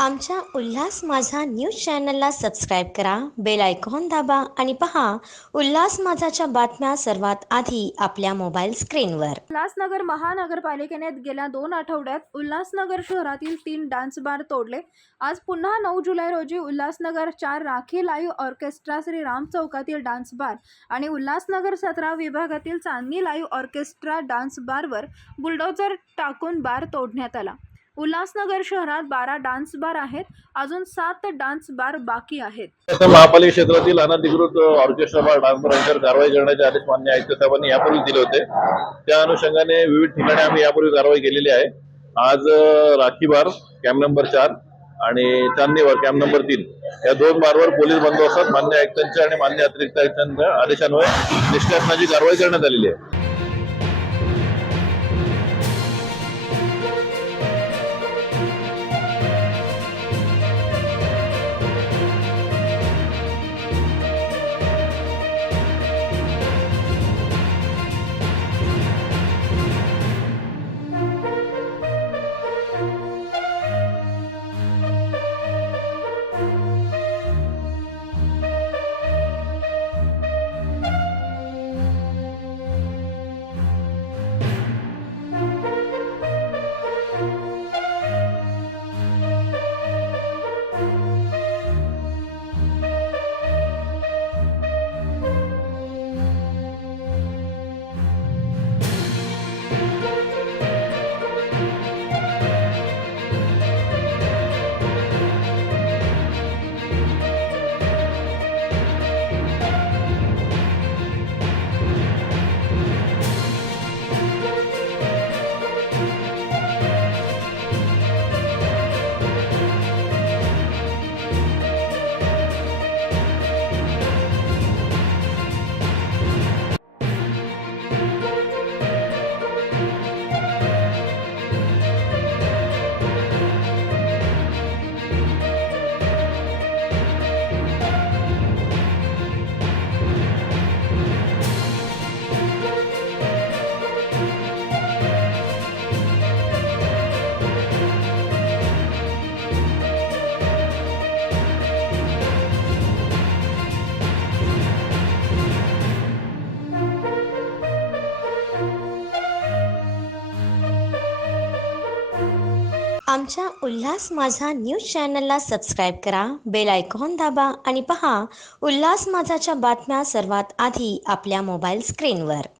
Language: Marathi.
आमच्या उल्हास माझा न्यूज चॅनलला सबस्क्राईब करा, बेल आयकॉन दाबा आणि पहा उल्हास माझाच्या बातम्या सर्वात आधी आपल्या मोबाईल स्क्रीनवर। उल्हासनगर महानगरपालिकेने गेल्या 2 आठवड्यात उल्हासनगर शहरातील 3 डान्स बार तोडले। आज पुन्हा 9 जुलै रोजी उल्हासनगर 4 राखी लाईव्ह ऑर्केस्ट्रा श्री राम चौकातील डान्स बार आणि उल्हासनगर 17 विभागातील चांदणी लाईव्ह ऑर्केस्ट्रा डान्स बारवर बुलडोजर टाकून बार तोडण्यात आला। उल्हासनगर शहरात 12 डान्स बार आहेत, अजून 7 डान्स बार बाकी आहेत। महापालिका क्षेत्रातील अनधिकृत ऑर्केस्ट्रा बार डान्स बार कारवाई करण्याचे आदेश मान्य आयुक्त साहेबांनी यापूर्वी दिले होते। त्या अनुषंगाने विविध ठिकाणी आम्ही यापूर्वी कारवाई केलेली आहे। आज राखी बार कॅम्प नंबर 4 आणि चांदणी बार कॅम्प नंबर 3 या 2 बारवर पोलीस बंदोबस्तात मान्य आयुक्तांच्या आणि मान्य अतिरिक्त आयुक्तांच्या आदेशान्वये निष्कासनाची कारवाई करण्यात आलेली आहे। आमच्या उल्हास माझा न्यूज चॅनलला सबस्क्राईब करा, बेल आयकॉन दाबा आणि पहा उल्हास माझाच्या बातम्या सर्वात आधी आपल्या मोबाईल स्क्रीनवर।